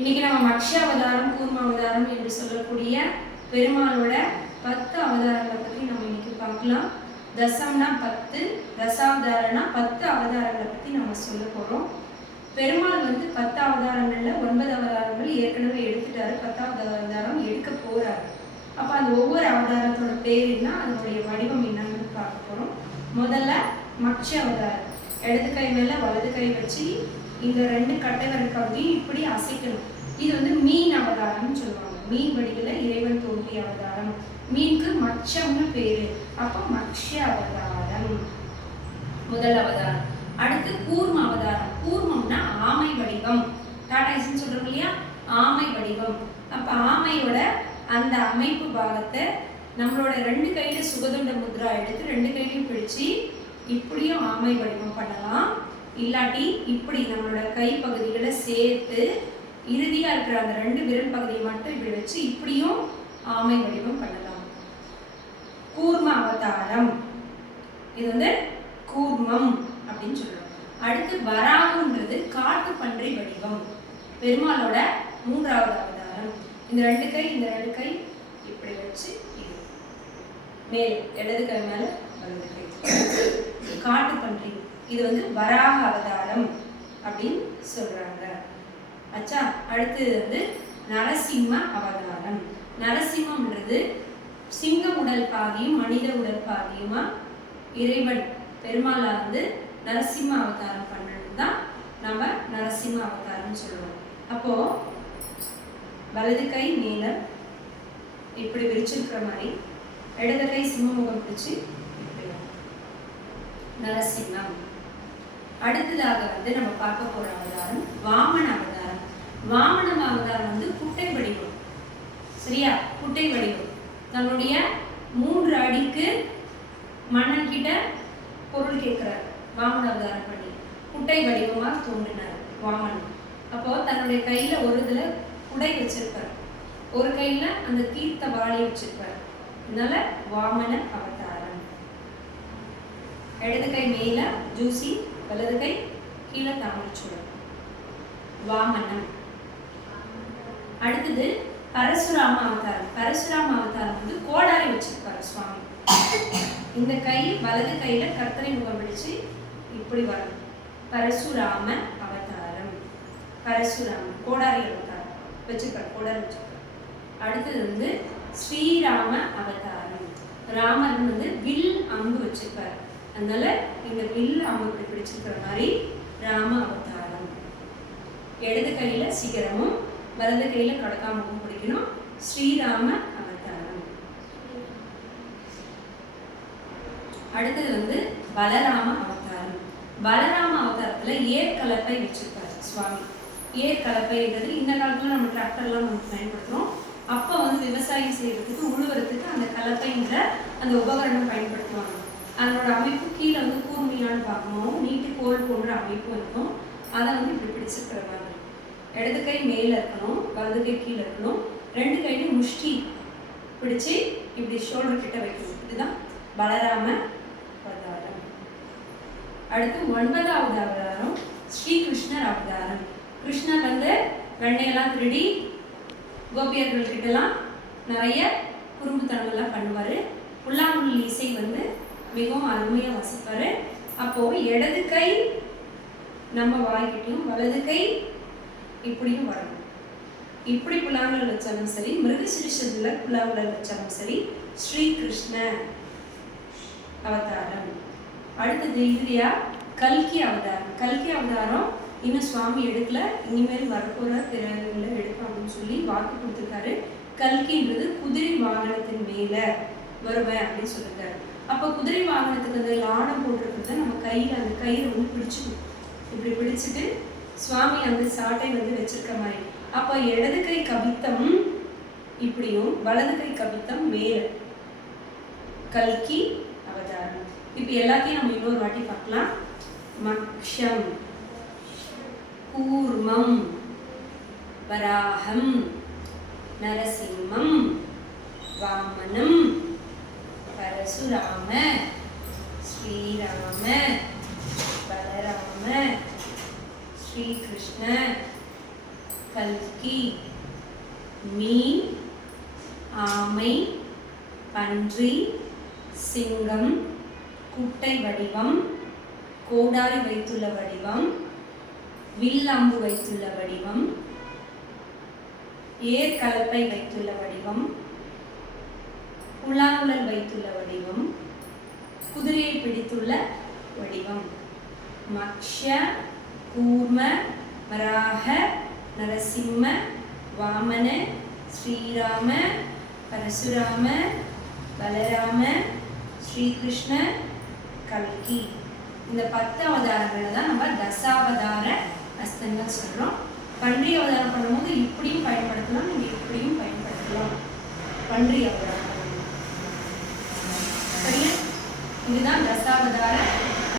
இன்னைக்கு நம்ம மக்ஷ அவதாரம் கூர்ம அவதாரம் என்று சொல்லக்கூடிய பெருமாளோட 10 அவதாரங்களை பற்றி நம்ம இன்னைக்கு பார்க்கலாம். தசம்னா 10, தசாவதாரம்னா 10 அவதாரங்களை பற்றி நம்ம சொல்ல போகிறோம். பெருமாள் 10 அவதாரங்களில் 9 அவதாரங்கள் ஏற்கனவே எடுத்துட்டாரு, 10வது அவதாரம் எடுக்க போறாரு. அப்போ அந்த ஒவ்வொரு அவதாரத்தோட பேர் என்ன, அதனுடைய வடிவம் என்னன்னு பார்க்க போகிறோம். முதல்ல மக்ஷ அவதாரம். இடது கை மேலே வலது கை வச்சு இந்த 2 கட்டை விரல் பகுதியும் இப்படி அசைக்கணும். இது மீன் அவதாரம்னு சொல்லுவாங்க. மீன் வடிவில் இறைவன் தோன்றிய அவதாரம். மீனுக்கு மச்சம்னு பேரு. அப்போ மக்ஷ அவதாரம் முதல் அவதாரம். அடுத்து கூர்ம அவதாரம். கூர்மம்னா ஆமை வடிவம். டாடாய்ஸ்ன்னு சொல்றோம் இல்லையா, ஆமை வடிவம். அப்ப ஆமையோட அந்த அமைப்பு பாகத்தை நம்மளோட 2 கையில சுகதுண்ட முத்ரா எடுத்து 2 கையிலையும் பிடிச்சு இப்படியும் ஆமை வடிவம் பண்ணலாம். இல்லாட்டி இப்படி நம்மளோட கை பகுதிகளை சேர்த்து இறுதியா இருக்கிற அந்த 2 விரல் பகுதியை மட்டும் இப்படி வச்சு இப்படியும் ஆமை வடிவம் பண்ணலாம். கூர்ம அவதாரம். இது கூர்மம் அப்படின்னு சொல்றோம். அடுத்து வராகம்ன்றது காட்டு பன்றி வடிவம். பெருமாளோட 3வது அவதாரம். இந்த 2 கை இந்த 2 கை இப்படி வச்சு மேல் இடது கை மேல வலது கை காட்டு பன்றி. இது வராக அவதாரம் அப்படின்னு சொல்றாங்க. அச்சா. அடுத்து நரசிம்ம அவதாரம். நரசிம்மம்ன்றது சிங்க உடல் பாதியும் மனித உடல் பாதியுமா இறைவன் பெருமாளா நரசிம்ம அவதாரம் பண்ணதுதான் நம்ம நரசிம்ம அவதாரம் சொல்லுவோம். அப்போ வலது கை மேல இப்படி விரிச்சிருக்கிற மாதிரி இடது கை சிம்மமுகம் பிடிச்சு நரசிம்மம். அடுத்ததாக நம்ம பார்க்க போற அவதாரம் வாமன அவதாரம். வாமன அவதாரம் குட்டை வடிவம். சரியா, குட்டை வடிவம். தன்னுடைய 3 அடிக்கு மன்னன் கிட்ட பொருள் கேட்கிறார். வாமன அவதாரம் பண்ணி குட்டை வடிவமா தோன்றினார் வாமன். அப்போ தன்னுடைய கையில ஒரு இதுல குடை வச்சிருப்பார், ஒரு கையில அந்த தீர்த்த வாளி வச்சிருப்பார். அதனால வாமன அவதாரம். இடது கை மேல ஜூசி, வலது கை கீழே தாமரைச்சூடம். வாமனம். அடுத்தது பரசுராம அவதாரம். பரசுராம அவதாரம் கோடாரி வச்சிருப்பாரு சுவாமி. இந்த கை வலது கையில கர்த்தரை முகம் பிடிச்சு இப்படி வரணும். பரசுராம அவதாரம். பரசுராம கோடாரி அவதாரம் வச்சிருப்பாரு, கோடாரி வச்சிருப்பாரு. அடுத்தது ஸ்ரீராம அவதாரம். ராமர் வில் அம்பு வச்சிருப்பாரு. அதனால இந்த வில் அம்பு பிடிச்சிருக்கிற மாதிரி ராம அவதாரம். இடது கையில சிகரமும் வலது கையில கடகாமுகம் பிடிக்கணும். ஸ்ரீராம அவதாரம். அடுத்தது பலராம அவதாரம். பலராம அவதாரத்துல ஏற்கலப்பை வச்சிருப்பாரு சுவாமி. ஏற்கலப்பைன்றது இந்த காலத்துல நம்ம டிராக்டர்லாம் பயன்படுத்துறோம். அப்ப விவசாயம் செய்யறதுக்கு உழுவுறதுக்கு அந்த கலப்பைன்ற அந்த உபகரணம் பயன்படுத்துவாங்க. அதனோட அமைப்பு கீழே கூர்மையான பாகமும் நீட்டு கோல் போன்ற அமைப்பும் இருக்கும். அதை இப்படி பிடிச்சிருக்கிற மாதிரி இடது கை மேல இருக்கணும், வலது கை கீழே இருக்கணும். 2 கையிலும் முஷ்டி பிடிச்சு இப்படி ஷோல்டர் கிட்ட வைக்கணும். இதுதான் பலராம அவதாரம். அடுத்து 9வது அவதாரம் ஸ்ரீகிருஷ்ணர் அவதாரம். கிருஷ்ணர் வெண்ணையெல்லாம் திருடி கோபியர்கள் கிட்டலாம் நிறைய குறும்புத்தனங்கள்லாம் பண்ணுவாரு. புல்லாங்குழல் இசை மிகவும் அருமையா வாசிப்பாரு. அப்போ இடது கை நம்ம வாய்க்கிட்டையும் வலது கை இப்படியும் வரணும். இப்படி புல்லாங்குழல் வச்சாலும் சரி, மிருகசிரிஷத்துல புல்லாங்குழல் வச்சாலும் சரி, ஸ்ரீகிருஷ்ண அவதாரம். அடுத்தது இறுதியா கல்கி அவதாரம். கல்கி அவதாரம் இன்னும் சுவாமி எடுக்கல, இனிமேல் வரப்போற பிறகுல எடுப்பாங்கன்னு சொல்லி வாக்கு கொடுத்துருக்காரு. கல்கின்றது குதிரை வாகனத்தின் மேல வருவேன் அப்படின்னு சொல்லிருக்காரு. அப்ப குதிரை வாகனத்துக்கு அந்த லாடம் போட்டிருக்கிறத நம்ம கையில அந்த கயிறு பிடிச்சுக்கணும். இப்படி பிடிச்சிட்டு சுவாமி அந்த சாட்டை வச்சிருக்க மாதிரி. அப்ப இடது கை கபித்தம் இப்படியும் வலது கை கபித்தம் மேல. கல்கி அவதாரம். இப்ப எல்லாத்தையும் நம்ம இன்னொரு வாட்டி பார்க்கலாம். மக்ஷம், கூர்மம், வராகம், நரசிம்மம், வாமனம், பரசுராம, ஸ்ரீராம, பலராம, ஸ்ரீகிருஷ்ண, கல்கி. மீன், ஆமை, பன்றி, சிங்கம், குட்டை வடிவம், கோடாரி வைத்துள்ள வடிவம், வில்லம்பு வைத்துள்ள வடிவம், ஏர்கலப்பை வைத்துள்ள வடிவம், உலாவுழல் வைத்துள்ள வடிவம், குதிரையை பிடித்துள்ள வடிவம். மக்ஷ, கூர்ம, வராக, நரசிம்ம, வாமன, ஸ்ரீராம, பரசுராம, பலராம, ஸ்ரீகிருஷ்ண, கல்கி. இந்த 10 அவதாரங்களை தான் நம்ம தசாவதார அஸ்தங்கள் சொல்கிறோம். பன்றி அவதாரம் பண்ணும்போது இப்படியும் பயன்படுத்தலாம், நீங்கள் இப்படியும் பயன்படுத்தலாம். பன்றி அவதாரம் சரியா? இதுதான் தசாவதார